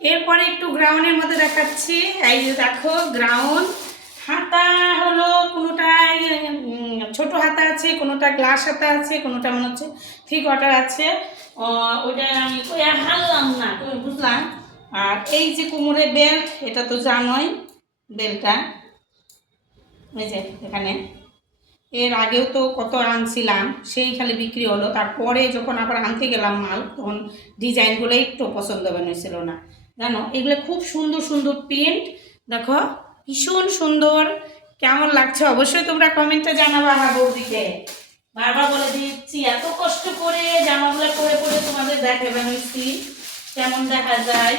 এরপরে একটু গ্রাউন্ডের মধ্যে দেখাচ্ছি। এই যে দেখো গ্রাউন্ড হাতা হলো, কোনোটা ছোট হাতা আছে, কোনোটা গ্লাস হাতা আছে, কোনোটা মনে হচ্ছে 3/4 আছে। ওইটা আমি হারলাম না, তুমি বুঝলাম। আর এই যে কোমরে বেল্ট, এটা তো জানোই বেল্টটা, এই যে এখানে এর আগেও তো কত আনছিলাম, সেই খালি বিক্রি হলো। তারপরে যখন আবার আনতে গেলাম মাল, তখন ডিজাইনগুলো একটু পছন্দ হয়েছিল না, জানো। এগুলো খুব সুন্দর সুন্দর প্রিন্ট, দেখো ভীষণ সুন্দর। কেমন লাগছে অবশ্যই তোমরা কমেন্টে জানাবা। আমার বৌদিকে বারবার বলে দিচ্ছি, এত কষ্ট করে জামাগুলো পরে পরে তোমাদের দেখে বানাইছি কেমন দেখা যায়,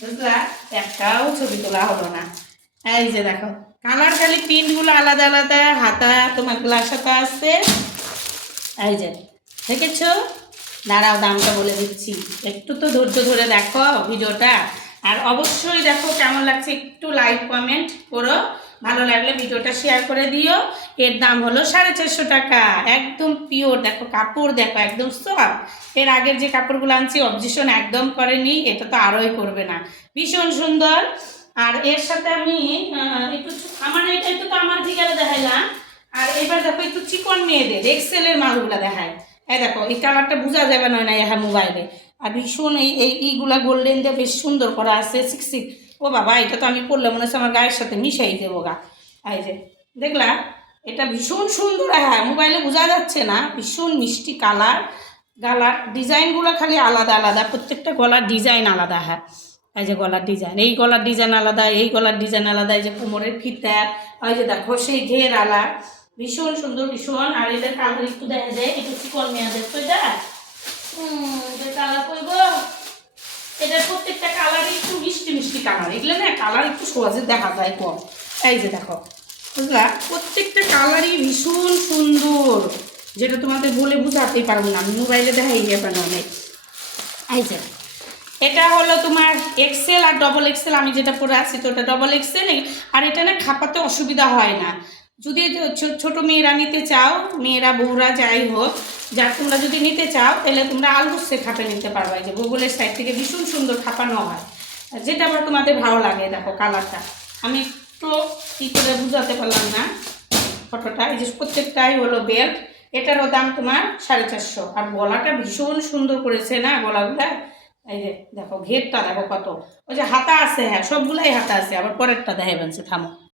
বুঝলা। একটাও ছবি তোলা হলো না। এই যে দেখো কালার, খালি প্রিন্টগুলো আলাদা আলাদা। হাতা তোমার গ্লাস হাতা আছে, এই যে দেখেছ। দাঁড়াও দামটা বলে দিচ্ছি, একটু তো ধৈর্য ধরে দেখো ভিডিওটা। আর অবশ্যই দেখো কেমন লাগছে, একটু লাইক কমেন্ট করো। ভালো লাগলে ভিডিওটা শেয়ার করে দিও। এর দাম হলো 450 টাকা, একদম পিওর। দেখো কাপড় দেখো একদম সফট। এর আগের যে কাপড়গুলো আনছি অবজেকশন একদম করেনি, এটা তো আরোই করবে না, ভীষণ সুন্দর। আর এর সাথে আমি একটু আমার এটা তো আমার দিকে দেখাইলাম। আর এবার দেখো একটু চিকন মেয়েদের এক্সেলের মালগুলা দেখায়। এই দেখো এই কালারটা বোঝা যাবে না হ্যাঁ মোবাইলে। আর ভীষণ এইগুলা গোল্ডেন দিয়ে বেশ সুন্দর করা আছে, সিক্সি। ও বাবা, এটা তো আমি পরলে মনে হচ্ছে আমার গায়ের সাথে মিশাই দেবো গা। এই যে দেখলা, এটা ভীষণ সুন্দর। হ্যাঁ মোবাইলে বোঝা যাচ্ছে না, ভীষণ মিষ্টি কালার। গলার ডিজাইনগুলো খালি আলাদা আলাদা, প্রত্যেকটা গলার ডিজাইন আলাদা। হ্যাঁ এই যে গলার ডিজাইন, এই গলার ডিজাইন আলাদা, এই গলার ডিজাইন আলাদা। এই যে কোমরের ফিতা, ওই যে দেখো সেই ঘের আলা, ভীষণ সুন্দর ভীষণ। আর এদের কালার একটু দেখা যায়, একটু চিকন মেয়াদের তো এটা কালার করব। এটার প্রত্যেকটা কালারই একটু মিষ্টি মিষ্টি কালার। এগুলো না কালার একটু সহজে দেখা যায় কম। এই যে দেখো বুঝলা, প্রত্যেকটা কালারই ভীষণ সুন্দর, যেটা তোমাদের বলে বোঝাতেই পারবো না, আমি মোবাইলে দেখাই যাবে না অনেক। এই যে এটা হলো তোমার এক্সেল আর ডবল এক্সেল। আমি যেটা পরে আছি তো ওটা ডবল এক্সেল। আর এটা না খাপাতে অসুবিধা হয় না, যদি ছোট মেয়েরা নিতে চাও, মেয়েরা বউরা যাই হোক, যা তোমরা যদি নিতে চাও তাহলে তোমরা আলগুসে খাপে নিতে পারবে। যে গুগলের সাইড থেকে ভীষণ সুন্দর খাপানো হয়, যেটা আবার তোমাদের ভালো লাগে। দেখো কালারটা আমি একটু কী করে বুঝাতে পারলাম না ফটোটা। এই যে প্রত্যেকটাই হলো বেল্ট, এটারও দাম তোমার 450। আর গলাটা ভীষণ সুন্দর করেছে না গলাগুলা। এই যে দেখো ঘেরটা দেখো কত। ওই যে হাতা আছে, হ্যাঁ সবগুলাই হাতা আছে। আবার পরেরটা দেখাবেন, থামো।